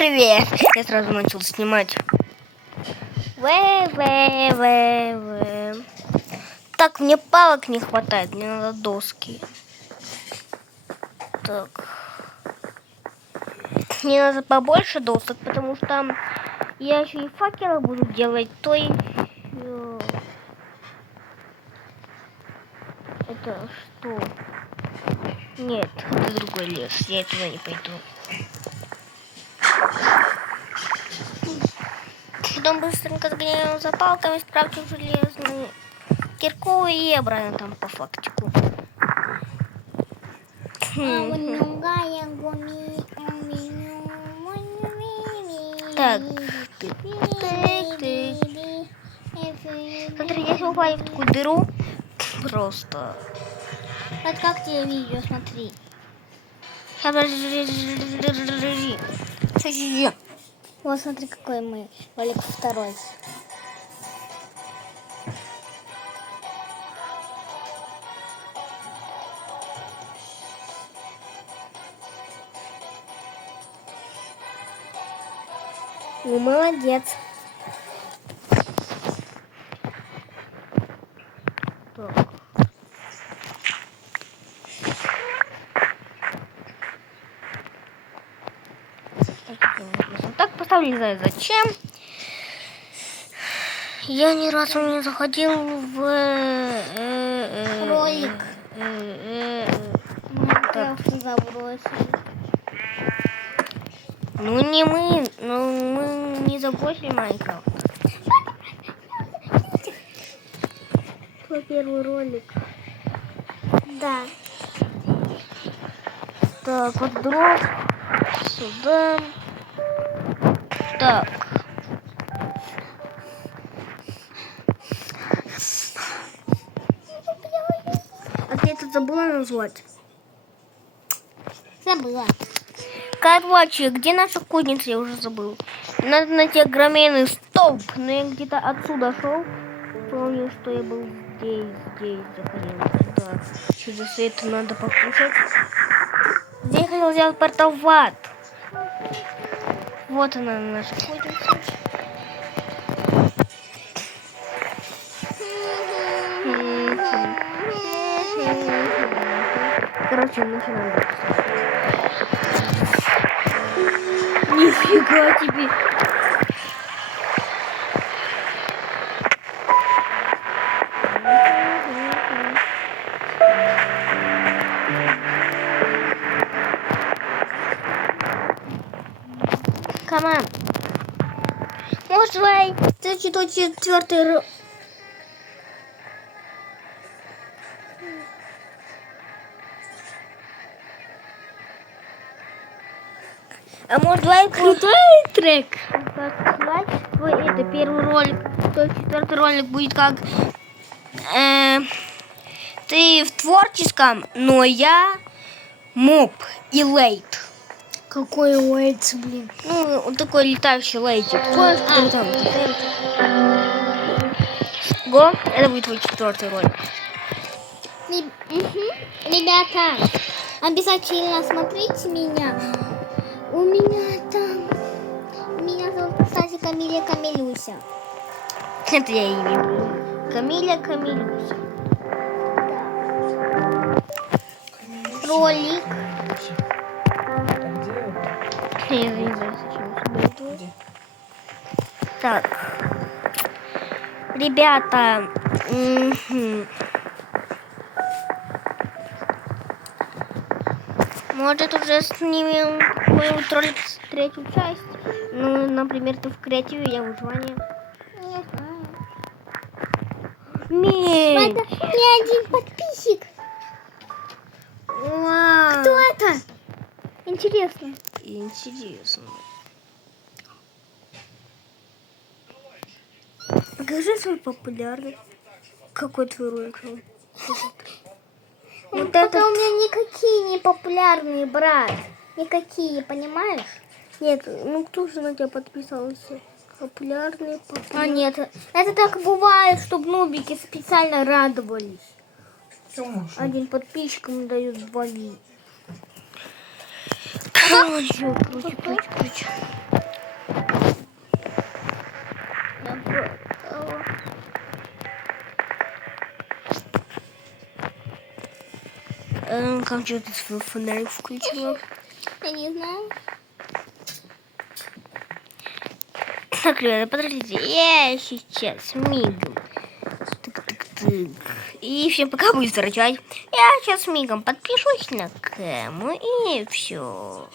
Привет! Я сразу начал снимать. Так, мне палок не хватает, мне надо доски. Так. Мне надо побольше досок, потому что там я еще и факелы буду делать, то и... Это что? Нет, это другой лес, я туда не пойду. Потом быстренько сгоняю за палками, скрафтим железную кирку и обратно там по фактику. Так. Смотри, если упали в такую дыру, просто... Вот как тебе видео, смотри. Вот смотри, какой мы. Ролик второй. Ну, молодец. Так. Так поставлю, не знаю зачем. Я ни разу не заходил в ролик. Майнкрафт забросили. Ну не мы, но мы не забросили Майнкрафт. Твой первый ролик. Да. Так, вот дров сюда. Так. А ты это забыла назвать? Забыла. Короче, где наша кузница, я уже забыл. Надо найти огроменный столб, но я где-то отсюда шел. Помню, что я был здесь заходил. Так, через это надо покушать. Здесь хотел сделать портал в ад. Вот она, наша кузница. Короче, начинаем. Нифига тебе. Команд. Может, давай, четвертый. А может, давай крутой трек? Твой это первый ролик, то четвертый ролик будет как ты в творческом, но я моб и лейт. Какой лейт, блин. Ну, он такой летающий лейтик. Там. Го, это будет твой четвертый ролик. Ребята, обязательно смотрите меня. У меня зовут, кстати, Камиля Камилюся. Это я имя. Камиля Камилюся. Ролик. Я не знаю, зачем это. Так. Ребята. Может, уже снимем какой-нибудь ролик с третью часть? Ну, например, ты в креативе, я в выживании. Не знаю. Нет. Это не один подписчик. Вау. Кто это? Интересно. Интересно. Покажи свой популярный. Какой твой ролик? Вот это у меня никакие не популярные, брат. Никакие, понимаешь? Нет, ну кто же на тебя подписался? Популярный. А нет, это так бывает, чтобы нубики специально радовались. Один подписчик ему дают 2 вида. Короче. Как же ты свой фонарик включила? Я не знаю. Так, ребята, подождите, я сейчас мигом. Тык-тык-тык. И всем пока, будет рычать. Я сейчас мигом подпишусь на Кэму и все.